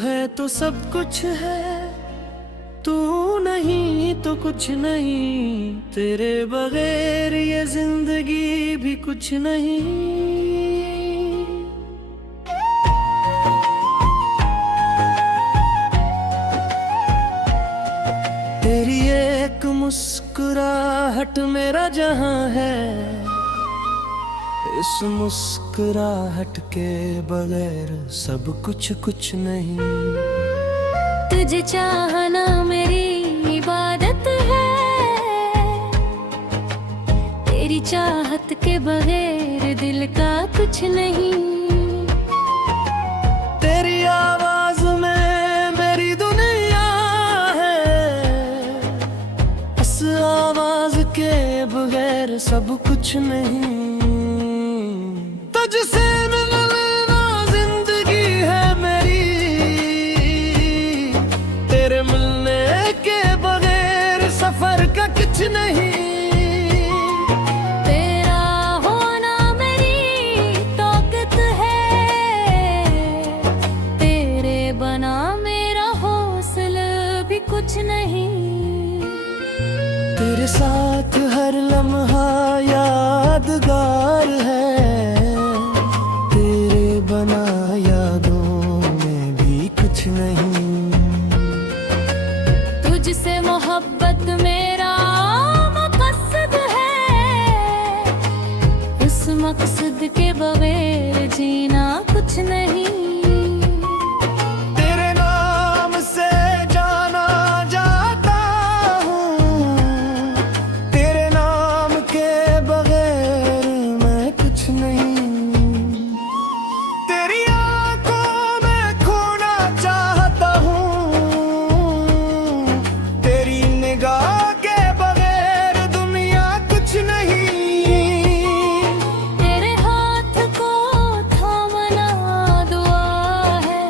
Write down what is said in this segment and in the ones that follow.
है तो सब कुछ है, तू नहीं तो कुछ नहीं, तेरे बगैर ये जिंदगी भी कुछ नहीं। तेरी एक मुस्कुराहट मेरा जहां है, इस मुस्कुराहट के बगैर सब कुछ कुछ नहीं। तुझे चाहना मेरी इबादत है, तेरी चाहत के बगैर दिल का कुछ नहीं। तेरी आवाज में मेरी दुनिया है, इस आवाज के बगैर सब कुछ नहीं। तुझसे मिलना जिंदगी है मेरी, तेरे मिलने के बगैर सफर का कुछ नहीं। तेरा होना मेरी ताकत है, तेरे बना मेरा हौसला भी कुछ नहीं। तेरे साथ हर लम्हा यादगार है, तेरे बना यादों में भी कुछ नहीं। तुझसे मोहब्बत मेरा मकसद है, उस मकसद के बगैर जीना कुछ नहीं। तेरे नाम से जाना जाता हूँ, तेरे नाम के बगैर मैं कुछ नहीं। तेरी आंखों में खोना चाहता हूँ, तेरी निगाह के बगैर दुनिया कुछ नहीं। तेरे हाथ को थामना दुआ है,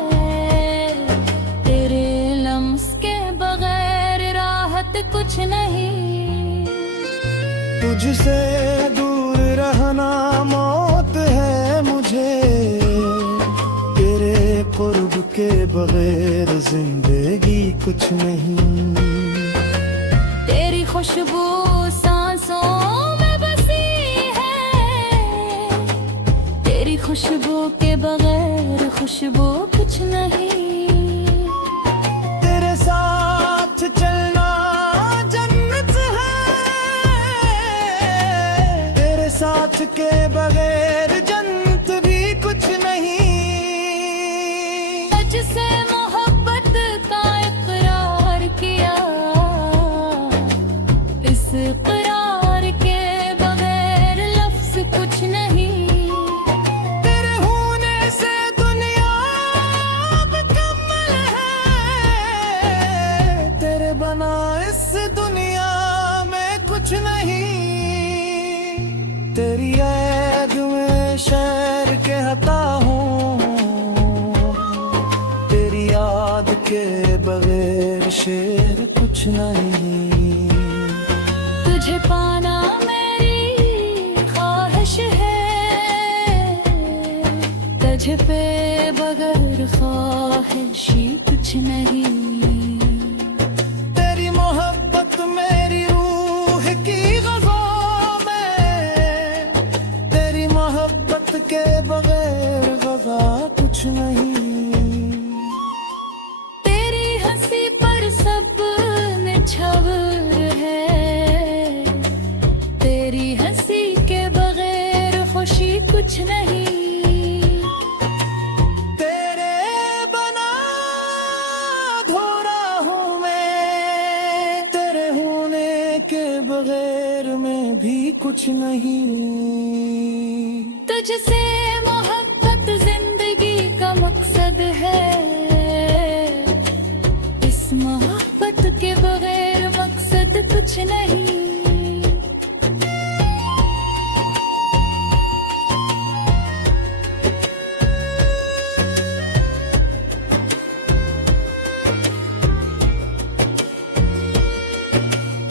तेरे लम्स के बगैर राहत कुछ नहीं। तुझसे दूर रहना मौत है मुझे, तेरे कुर्ब के बगैर जिंदगी कुछ नहीं। तेरी खुशबू सांसों में बसी है, तेरी खुशबू के बगैर खुशबू कुछ नहीं। तेरे साथ चलना जन्नत है, तेरे साथ के बगैर जन्नत भी कुछ नहीं। तुझसे मोहब्बत का इकरार किया, इस इकरार के बगैर लफ्ज कुछ नहीं। तेरे होने से दुनिया मुकम्मल है, तेरे बना इस दुनिया में कुछ नहीं। तेरी याद में शहर कहता हूँ, तेरी याद के बगैर शेर कुछ नहीं। तुझे पाना मेरी ख्वाहिश है, तुझे पे बगैर ख्वाहिशी कुछ नहीं। तेरी मोहब्बत मेरी रूह की ग़ज़ा में, तेरी मोहब्बत के बगैर ग़ज़ा कुछ नहीं। तेरी हंसी पर सब निछावर है, तेरी हंसी के बगैर खुशी कुछ नहीं। तेरे बना अधूरा हूँ मैं, तेरे होने के बगैर मैं भी कुछ नहीं। तुझसे मोहब्बत जिंदगी का मकसद है, इस मोहब्बत के बगैर मकसद कुछ नहीं।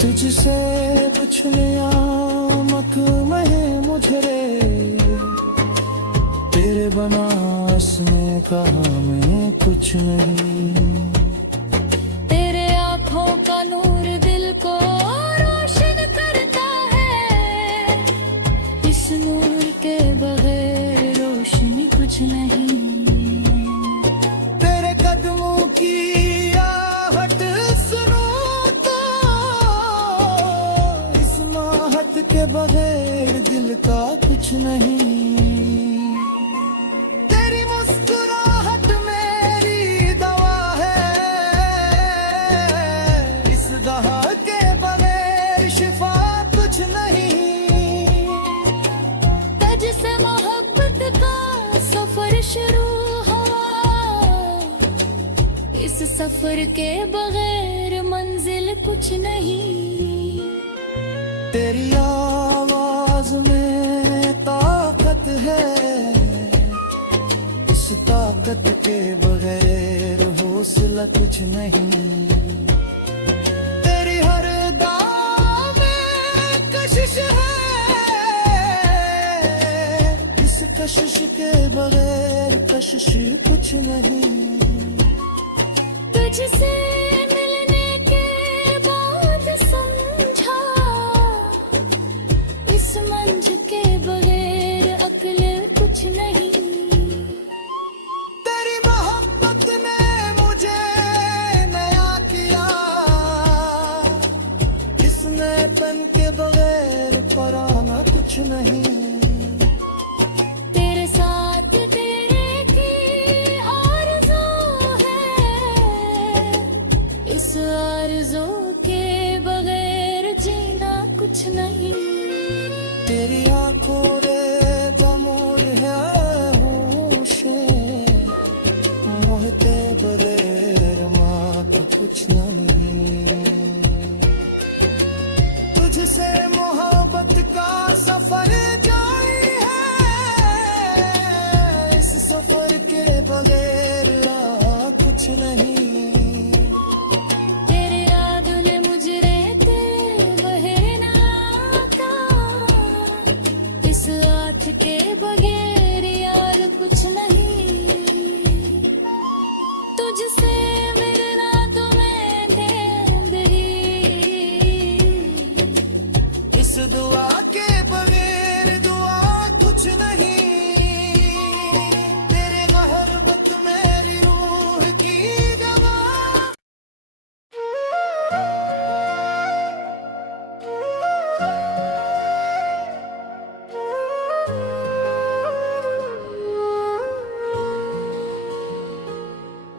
तुझसे पूछने आमक मैं मुझे रे, तेरे बना उसने कहा मैं कुछ नहीं। तेरे आँखों का नूर दिल को रोशन करता है, इस नूर के बगैर रोशनी कुछ नहीं। तेरे कदमों की आहट सुनूं तो इस आहट के बगैर दिल का कुछ नहीं। तेरी मुस्कुराहट मेरी दवा है, इस दवा के बगैर शिफा कुछ नहीं। तुझसे मोहब्बत का सफर शुरू हुआ, इस सफर के बगैर मंजिल कुछ नहीं। तेरी आवाज में ताकत है, इस ताकत के बगैर हौसला कुछ नहीं। तेरी हर दाव में कशिश है, इस कशिश के बगैर कशिश कुछ नहीं। तुझसे मिलने के बाद समझा, इस मंझ के बगैर अक्ल कुछ नहीं। तेरी मोहब्बत ने मुझे नया किया, इस नएपन के बगैर पराना कुछ नहीं। तेरे साथ तेरे की आरज़ू है, इस आरज़ू के बगैर जीना कुछ नहीं। तेरी आंखों रे तमूर है होशे, मोहते बगैर मात्र कुछ नहीं। तुझसे मोहब्बत का सफर जारी है, इस सफर के बगैर कुछ नहीं। तेरे याद ने मुझे रहते बहना का, इस आँख के बगैर यार कुछ नहीं। तुझसे मिलना तो मैं जिंदगी, इस दुआ के बगैर दुआ कुछ नहीं। तेरे मोहब्बत मेरी रूह की दवा।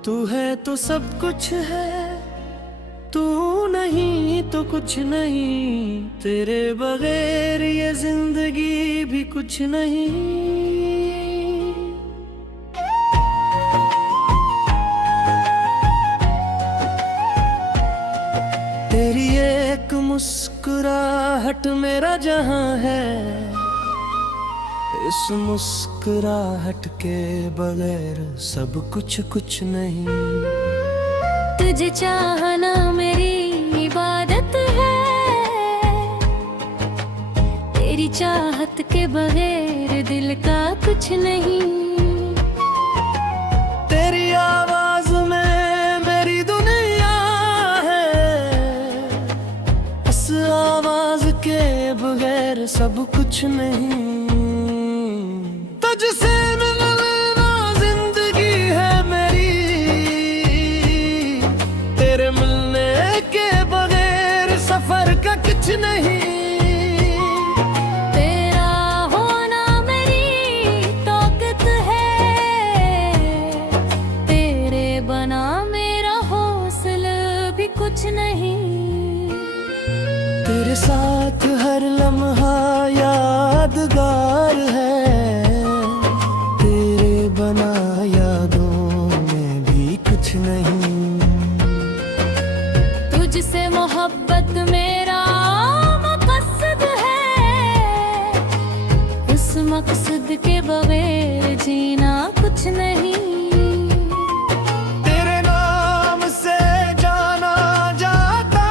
तू है तो सब कुछ है, तू नहीं तो कुछ नहीं। तेरे बगैर ये जिंदगी भी कुछ नहीं। तेरी एक मुस्कुराहट मेरा जहां है, इस मुस्कुराहट के बगैर सब कुछ कुछ नहीं। तुझे चाहना मेरी इबादत है, तेरी चाहत के बगैर दिल का कुछ नहीं। तेरी आवाज में मेरी दुनिया है, इस आवाज के बगैर सब कुछ नहीं। तुझसे मिलना जिंदगी है मेरी, तेरे मिलने के बगैर सफर का कुछ नहीं। तेरा होना मेरी ताकत है, तेरे बना मेरा हौसला भी कुछ नहीं। तेरे साथ हर लम्हा यादगार है, तेरे बना यादों में भी कुछ नहीं। तुझसे मोहब्बत मेरा मकसद है, उस मकसद के बगैर जीना कुछ नहीं। तेरे नाम से जाना जाता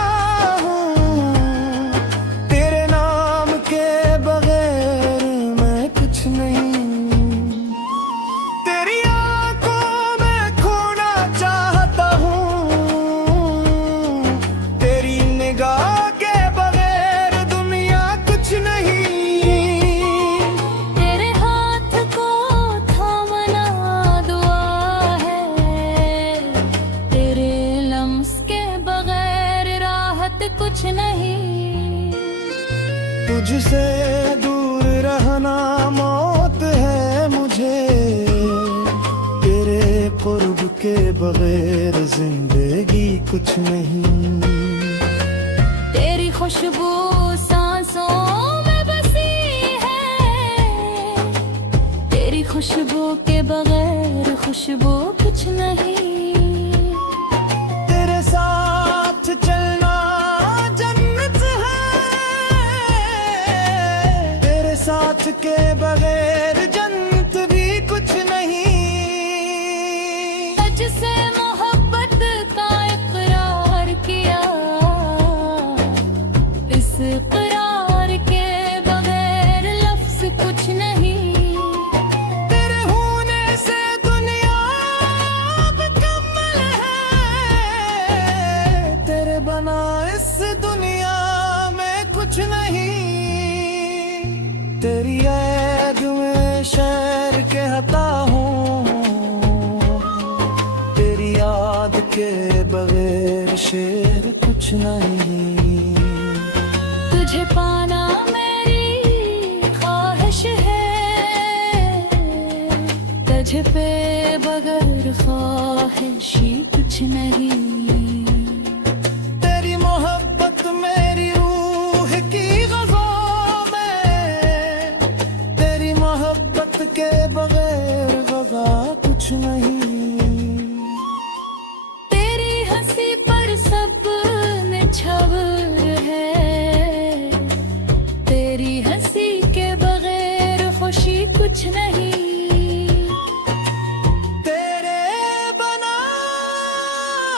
हूँ, तेरे नाम के बगैर मैं कुछ नहीं। तेरी कुछ नहीं। तुझसे दूर रहना मौत है मुझे, तेरे कुर्ब के बगैर जिंदगी कुछ नहीं। तेरी खुशबू सांसों में बसी है, तेरी खुशबू के बगैर खुशबू कुछ नहीं। तेरे साथ चलना जन्नत है, तेरे साथ के बगैर जन्नत भी कुछ नहीं। तुझसे मोहब्बत का इकरार किया, इस इकरार के बगैर लफ्ज कुछ नहीं। तेरे होने से दुनिया मुकम्मल है, तेरे बना इस दुनिया में कुछ नहीं। तेरी याद में शहर के हता हूँ, तेरी याद के बगैर शेर कुछ नहीं। तुझे पाना मेरी ख्वाहिश है, तुझे पे बगैर ख्वाहिशी कुछ नहीं। तेरी मोहब्बत मेरी रूह की ग़ज़ा में, तेरी मोहब्बत के बगैर ग़ज़ा कुछ नहीं। तेरी हंसी पर सब निछावर है, तेरी हंसी के बगैर खुशी कुछ नहीं। तेरे बना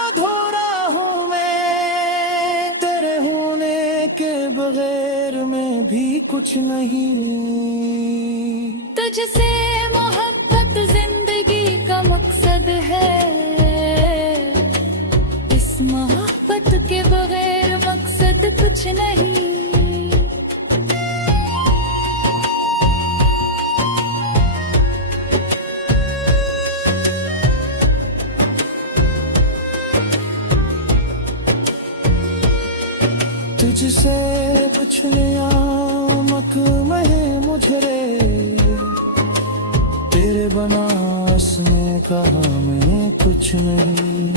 अधूरा हूँ मैं, तेरे होने के बगैर मैं भी कुछ नहीं। तुझसे मोहब्बत जिंदगी का मकसद है, इस मोहब्बत के बगैर मकसद कुछ नहीं। तुझसे पूछने आमक में मुझे रे, तेरे बना इसमें कहा मैं कुछ नहीं।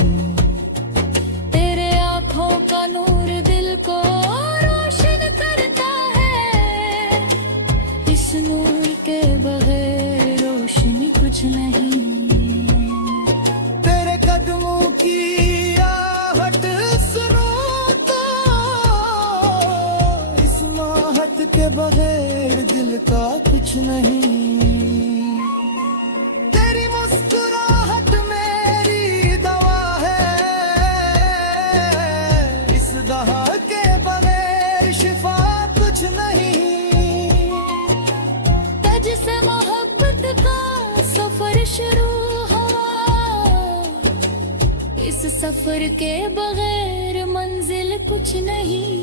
तेरे आँखों का नूर दिल को रोशन करता है, इस नूर के बगैर रोशनी कुछ नहीं। तेरे कदमों की आहट सुनूं तो, इस आहट के बगैर दिल का कुछ नहीं। तेरी मुस्कुराहट मेरी दवा है, इस दवा के बगैर शिफा कुछ नहीं। तुझसे मोहब्बत का सफर शुरू हुआ, इस सफर के बगैर मंजिल कुछ नहीं।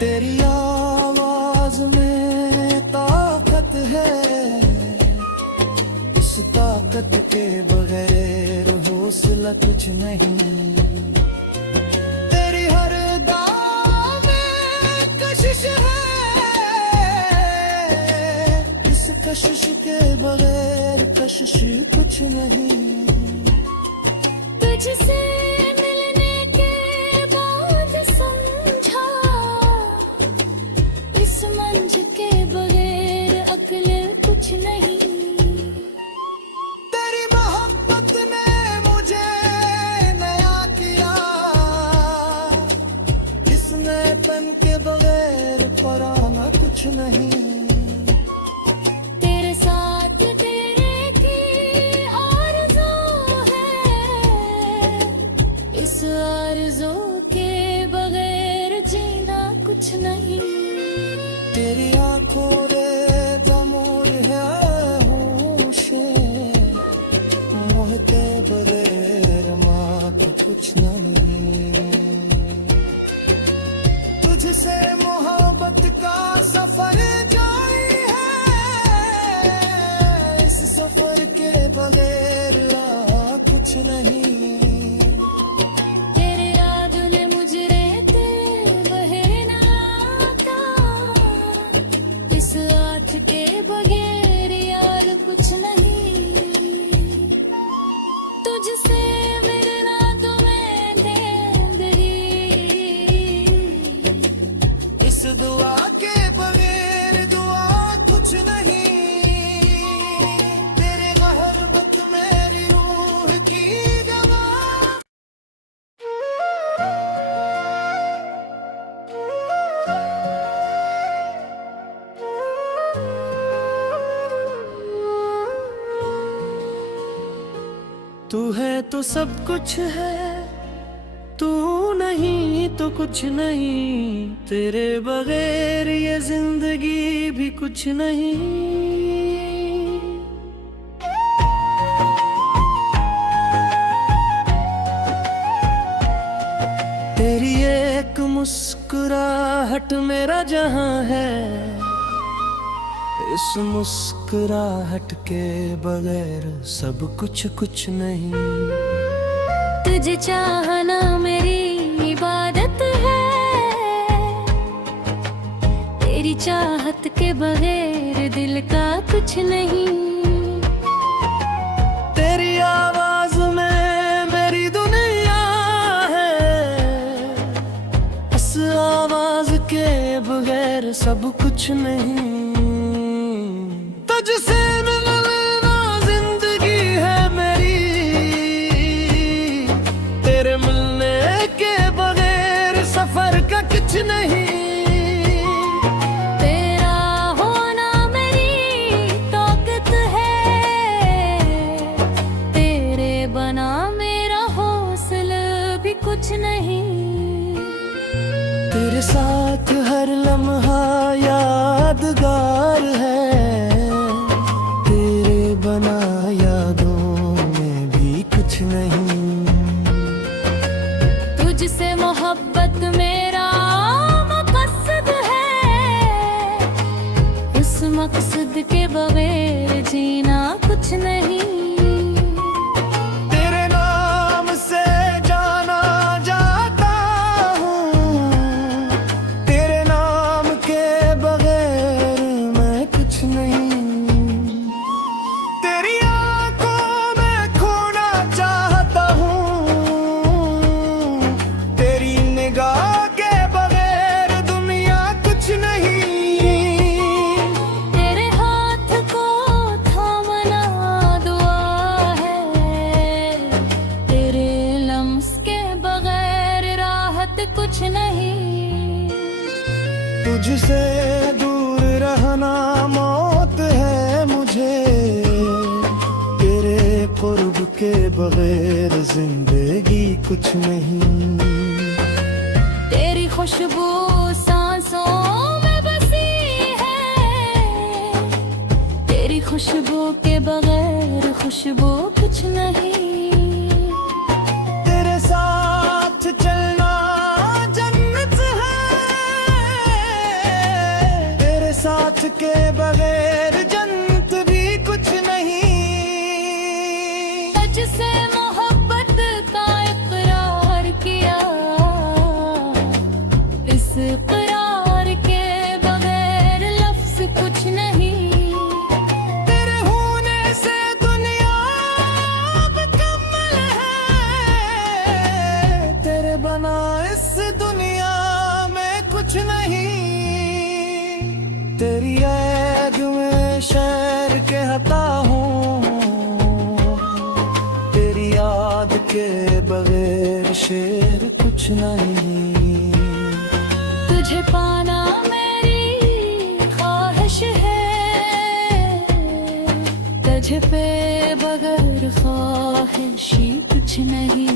तेरी आवाज में ताकत है, इस ताकत के बगैर हौसला कुछ नहीं। तेरी हर दाव में कशिश है, इस कशिश के बगैर कशिश कुछ नहीं। तुझसे मिलने के बाद समझा, इस मंझ के बगैर अक्ल कुछ नहीं। तेरी मोहब्बत ने मुझे नया किया, इस नएपन के बगैर पराना कुछ नहीं। तेरे साथ तेरे की आरज़ू है, इस आरज़ू के बगैर जीना कुछ नहीं। तेरी आंखों रे तमोर है होशे, मोहते बगैर मात्र कुछ नहीं। तुझसे मोहब्बत का सफर जारी है, इस सफर के बगैर कुछ नहीं। तेरे याद ने मुझे है तो सब कुछ है, तू नहीं तो कुछ नहीं, तेरे बगैर ये जिंदगी भी कुछ नहीं। तेरी एक मुस्कुराहट मेरा जहां है, इस मुस्कुराहट के बगैर सब कुछ कुछ नहीं। तुझे चाहना मेरी इबादत है, तेरी चाहत के बगैर दिल का कुछ नहीं। तेरी आवाज में मेरी दुनिया है, इस आवाज के बगैर सब कुछ नहीं। तुझसे मिलना जिंदगी है मेरी, तेरे मिलने के बगैर सफर का कुछ नहीं। तेरा होना मेरी ताकत है, तेरे बना मेरा हौसला भी कुछ नहीं। तेरे साथ हर लम्हा यादगार है, तेरे बना यादों में भी कुछ नहीं। तुझसे मोहब्बत मेरा मकसद है, उस मकसद के बगैर जीना कुछ नहीं। तेरे नाम से जाना जाता हूँ, तेरे नाम के बगैर मैं कुछ नहीं। तेरी आंखों में खोना चाहता हूँ, तेरी निगाह के बगैर दुनिया कुछ नहीं। तेरे हाथ को थामना दुआ है, तेरे लम्स के बगैर राहत कुछ नहीं। तुझसे दूर रहना मौत है मुझे, तेरे कुर्ब के बगैर जिंदगी कुछ नहीं। तेरी खुशबू सांसों में बसी है, तेरी खुशबू के बगैर खुशबू कुछ नहीं। तेरे साथ चलना जन्नत है, तेरे साथ के बगैर जन्नत भी कुछ नहीं। तुझसे मोहब्बत का इकरार किया, इस इकरार के बगैर लफ्ज कुछ नहीं। तेरे होने से दुनिया मुकम्मल है, तेरे बना इस दुनिया में कुछ नहीं। तेरी याद में शहर कहता हूँ, तेरी याद के बगैर शेर कुछ नहीं। तुझे पाना मेरी ख्वाहिश है, तुझे पे बगैर ख्वाहिशी कुछ नहीं।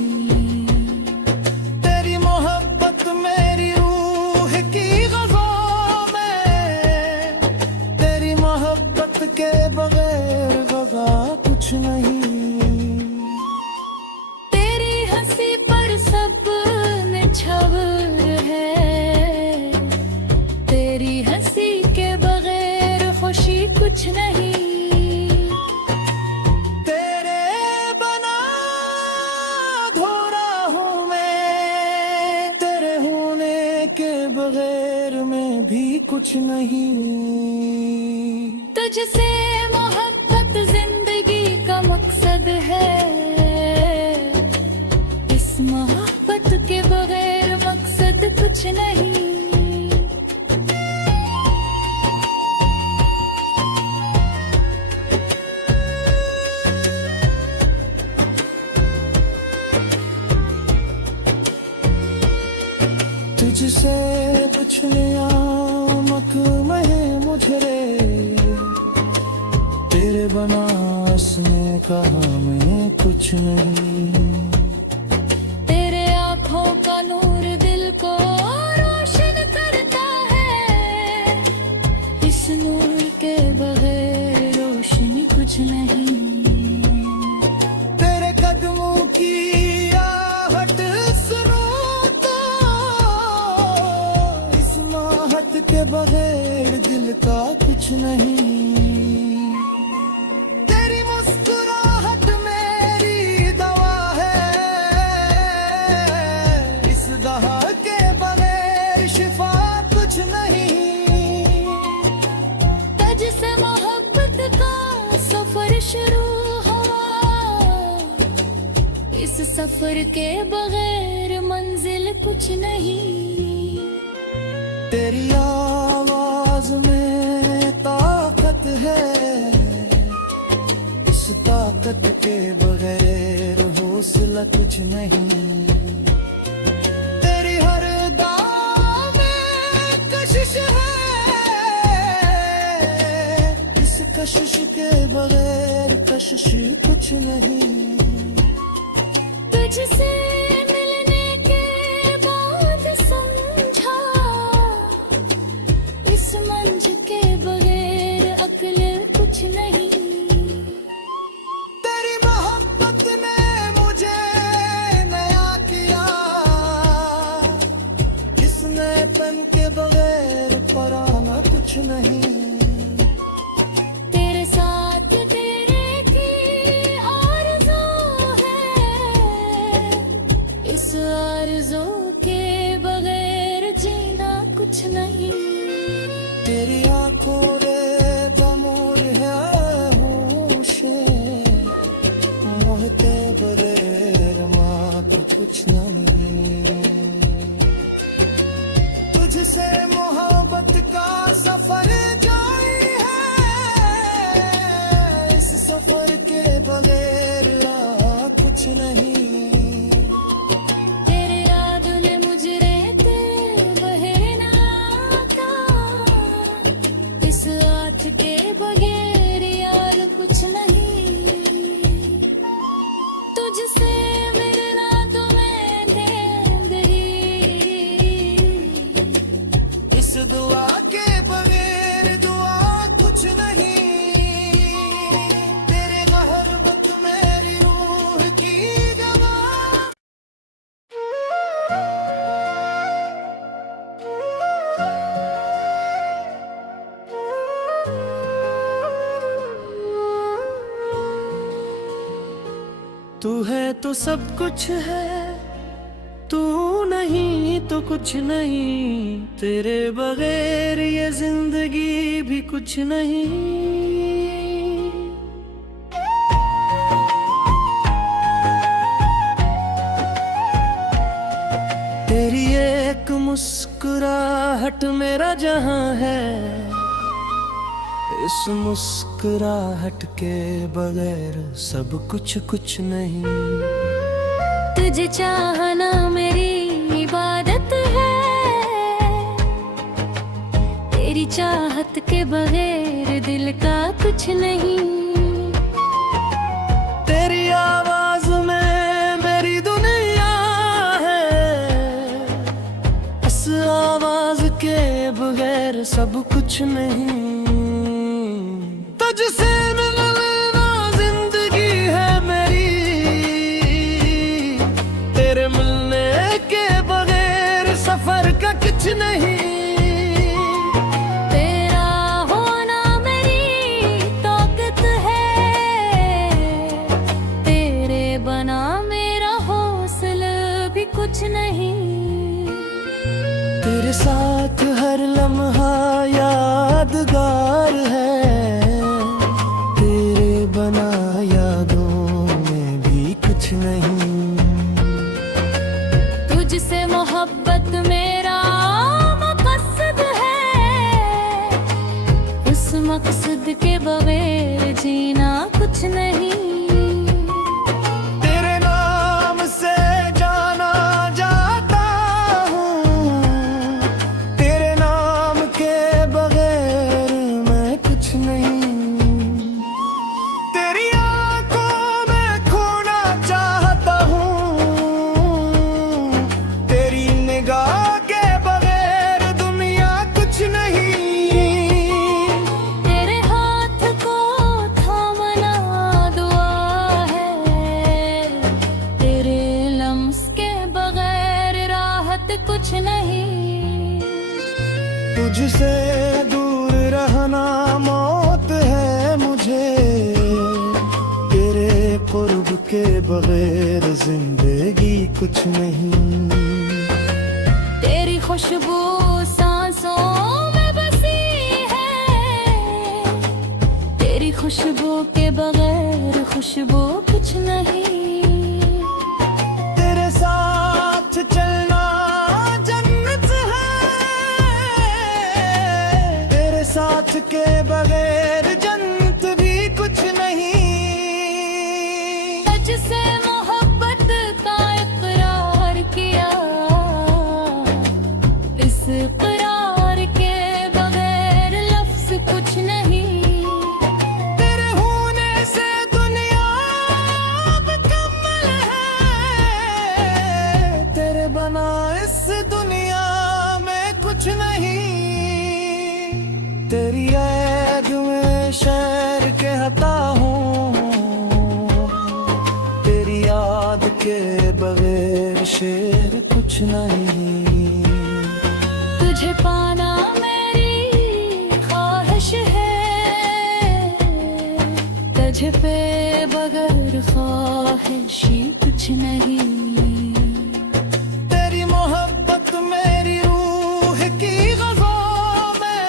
तेरी मोहब्बत मेरी रूह की ग़ज़ा में, तेरी मोहब्बत के बगैर ग़ज़ा कुछ नहीं। तेरी हंसी पर सब निछावर है, तेरी हंसी के बगैर खुशी कुछ नहीं। तेरे बना अधूरा हूँ मैं, तेरे होने के बगैर मैं भी कुछ नहीं। तुझसे मोहब्बत जिंदगी का मकसद है, इस मोहब्बत के बगैर मकसद कुछ नहीं। तुझसे पूछने आमक मैं मुझे रे, तेरे बना उसने कहा मैं कुछ नहीं। तेरे आँखों का नूर दिल को रोशन करता है, इस नूर के बगैर रोशनी कुछ नहीं। तेरे कदमों की आहट सुनूं तो इस आहट के बगैर दिल का कुछ नहीं। तेरी मुस्कुराहट मेरी दवा है, इस दवा के बगैर शिफा कुछ नहीं। तुझसे मोहब्बत का सफर शुरू हुआ, इस सफर के बगैर मंजिल कुछ नहीं। तेरी आवाज में ताकत है, इस ताकत के बगैर हौसला कुछ नहीं। तेरी हर दाव में कशिश है, इस कशिश के बगैर कशिश कुछ नहीं। तुझसे मिलने के बाद समझा, इस मंझ के बगैर अक्ल कुछ नहीं। तेरी मोहब्बत ने मुझे नया किया, इस नएपन के बगैर पराना कुछ नहीं। तेरे साथ तेरे की आरज़ू है, इस आरज़ू के बगैर जीना कुछ नहीं। तेरी आंखों रे बमूर है होशे, मोहते बगैर मात्र कुछ नहीं। तुझसे मोहब्बत का सफर जारी है, इस सफर के बगैर कुछ नहीं। तेरे याद ने मुझे रहते बहना का, इस आँख के बगैर यार कुछ नहीं। तुझसे मिलना तो मैं दें दही, इस दुआ के बगैर दुआ कुछ नहीं। तेरे मोहब्बत मेरी रूह की दवा। तू है तो सब कुछ है, तू नहीं तो कुछ नहीं। तेरे बगैर ये जिंदगी भी कुछ नहीं। तेरी एक मुस्कुराहट मेरा जहां है, इस मुस्कुराहट के बगैर सब कुछ कुछ नहीं। तुझे चाहना मेरी इबादत है, तेरी चाहत के बगैर दिल का कुछ नहीं। तेरी आवाज में मेरी दुनिया है, इस आवाज के बगैर सब कुछ नहीं। तुझसे मिलना जिंदगी है मेरी, तेरे मिलने के बगैर सफर का कुछ नहीं। तेरा होना मेरी ताकत है, तेरे बना मेरा हौसला भी कुछ नहीं। तेरे साथ हर लम्हा यादगार है, तेरे बना यादों में भी कुछ नहीं। तुझसे मोहब्बत मेरा मकसद है, उस मकसद के बगैर जीना कुछ नहीं। तेरे नाम से जाना जाता हूँ, तेरे नाम के बगैर मैं कुछ नहीं। कुछ नहीं। तुझसे दूर रहना मौत है मुझे, तेरे कुर्ब के बगैर जिंदगी कुछ नहीं। तेरी खुशबू सांसों में बसी है, तेरी खुशबू के बगैर खुशबू कुछ नहीं। तेरे साथ चलना जन्नत है, तेरे साथ के बगैर जन्नत भी कुछ नहीं। तुझसे मोहब्बत का इकरार किया, इस इकरार के बगैर लफ्ज कुछ नहीं। तेरे होने से दुनिया अब कमल है, तेरे बना इस दुनिया में कुछ नहीं। तेरी याद में शहर के हता हूँ, तेरी याद के बगैर शेर कुछ नहीं। तुझे पाना मेरी ख्वाहिश है, तुझे पे बगैर ख्वाहिशी कुछ नहीं। तेरी मोहब्बत मेरी रूह की ग़ज़ा में,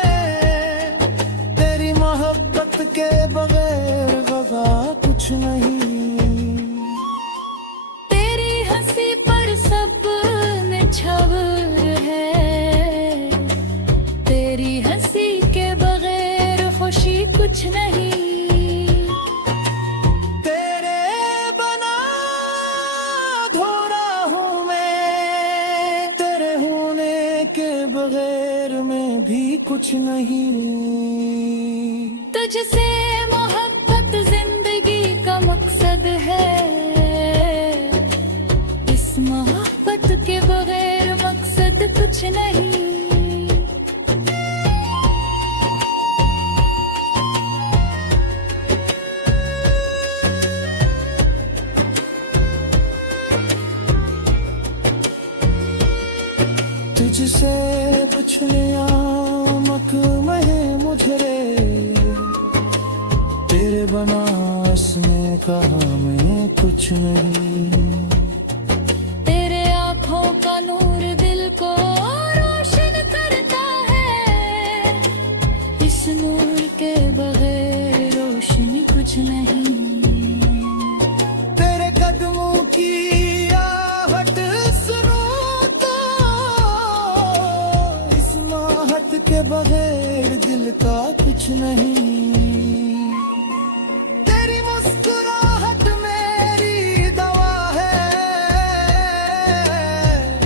तेरी मोहब्बत के बगैर ग़ज़ा कुछ नहीं। तेरी हंसी पर सब निछावर है, तेरी हंसी के बगैर खुशी कुछ नहीं। तेरे बना अधूरा हूँ मैं, तेरे होने के बगैर मैं भी कुछ नहीं। तुझसे मोहब्बत जिंदगी का मकसद है, इस मोहब्बत के बगैर मकसद कुछ नहीं। तुझसे पुछलिया मकमहे मुझरे, तेरे बना इसने कहा मैं कुछ नहीं। तेरे आँखों का नूर दिल को रोशन करता है, इस नूर के बगैर रोशनी कुछ नहीं। तेरे कदमों की आहट सुनूं तो, इस आहट के बगैर दिल का कुछ नहीं। तेरी मुस्कुराहट मेरी दवा है,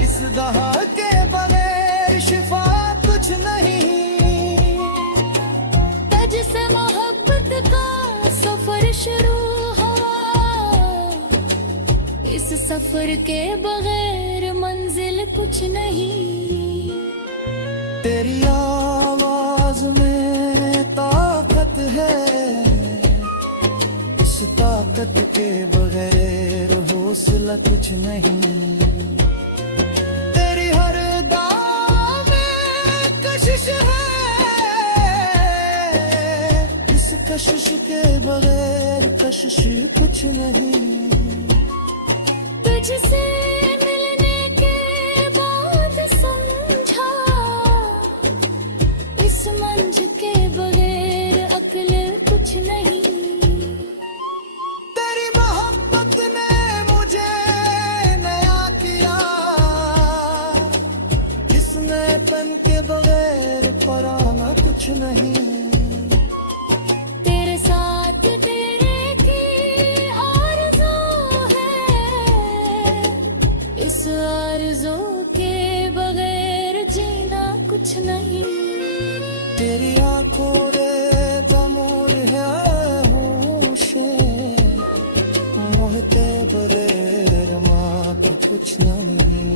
इस दवा के बगैर शिफा कुछ नहीं। तुझसे मोहब्बत का सफर शुरू हुआ, इस सफर के बगैर मंजिल कुछ नहीं। तेरी आवाज में ताकत है, इस ताकत के बगैर हौसला कुछ नहीं। तेरी हर दाव में कशिश है, इस कशिश के बगैर कशिश कुछ नहीं। तुझसे मिलने के बाद समझा, इस मंझ के बगैर अक्ल कुछ नहीं। तेरी मोहब्बत ने मुझे नया किया, इस नएपन के बगैर पराना कुछ नहीं। तेरे साथ तेरे की आरज़ू है, इस आरज़ू के बगैर जीना कुछ नहीं। तेरी आंखों रे तमोर है होशे, मोहते बगैर मात कुछ नहीं।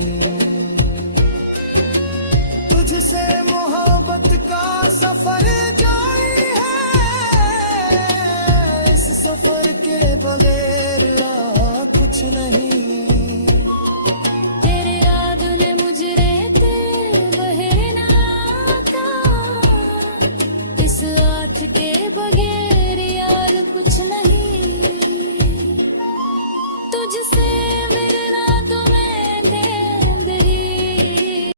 तुझसे मोहब्बत का सफर